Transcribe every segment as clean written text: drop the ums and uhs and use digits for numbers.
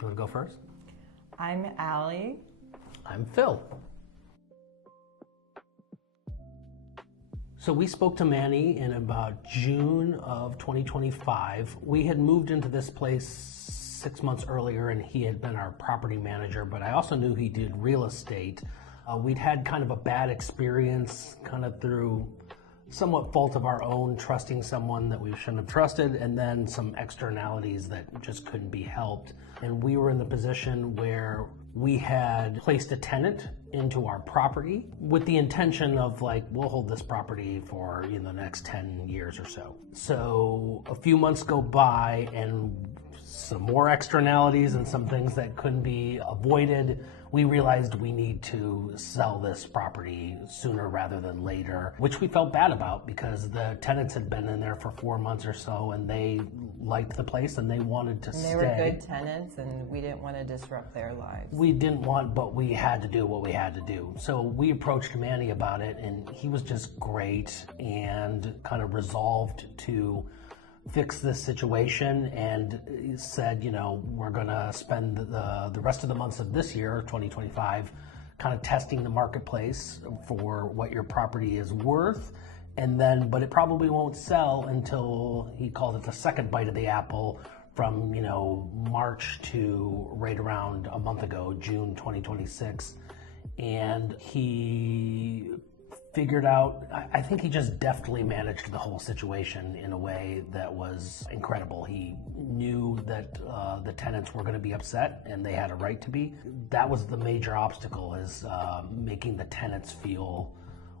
You want to go first? I'm Allie. I'm Phil. So we spoke to Manny in about June of 2025. We had moved into this place 6 months earlier and he had been our property manager, but I also knew he did real estate. We'd had kind of a bad experience kind of through somewhat fault of our own, trusting someone that we shouldn't have trusted, and then some externalities that just couldn't be helped. And we were in the position where we had placed a tenant into our property with the intention of like, we'll hold this property for the next 10 years or so. So a few months go by and some more externalities and some things that couldn't be avoided. We realized we need to sell this property sooner rather than later, which we felt bad about because the tenants had been in there for 4 months or so and they liked the place and they wanted to stay. They were good tenants and we didn't want to disrupt their lives. We didn't want, but we had to do what we had to do. So we approached Manny about it and he was just great and kind of resolved to fix this situation and said, we're going to spend the rest of the months of this year, 2025, kind of testing the marketplace for what your property is worth. And then, but it probably won't sell until, he called it the second bite of the apple, from, March to right around a month ago, June 2026. And he figured out, I think he just deftly managed the whole situation in a way that was incredible. He knew that the tenants were going to be upset and they had a right to be. That was the major obstacle, is making the tenants feel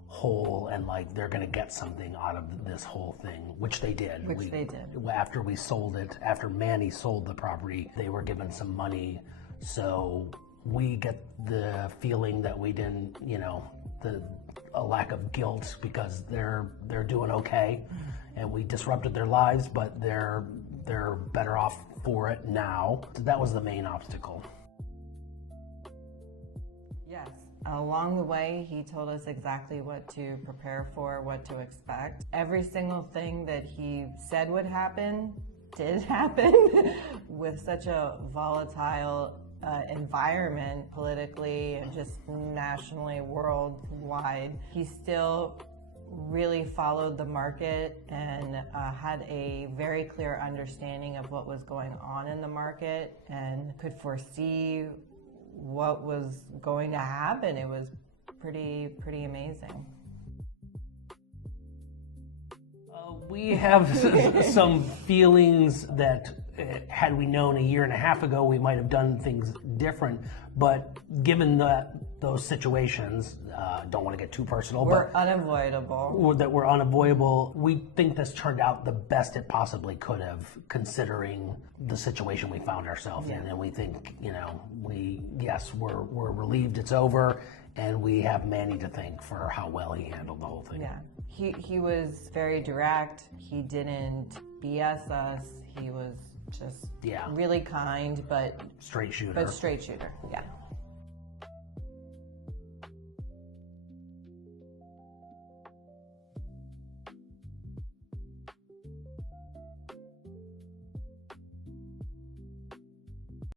whole and like they're going to get something out of this whole thing, which they did. They did. After we sold it, after Manny sold the property, they were given some money. So we get the feeling that we didn't, a lack of guilt because they're doing okay and we disrupted their lives, but they're better off for it now. That was the main obstacle. Yes. Along the way, he told us exactly what to prepare for, what to expect. Every single thing that he said would happen did happen with such a volatile environment politically and just nationally, worldwide. He still really followed the market and had a very clear understanding of what was going on in the market and could foresee what was going to happen. It was pretty amazing. We have some feelings that had we known a year and a half ago, we might have done things different. But given those situations, don't want to get too personal, but unavoidable. That were unavoidable. We think this turned out the best it possibly could have, considering the situation we found ourselves in. And we think, we're relieved it's over, and we have Manny to thank for how well he handled the whole thing. Yeah, he was very direct. He didn't BS us. He was just really kind, but straight shooter. Yeah.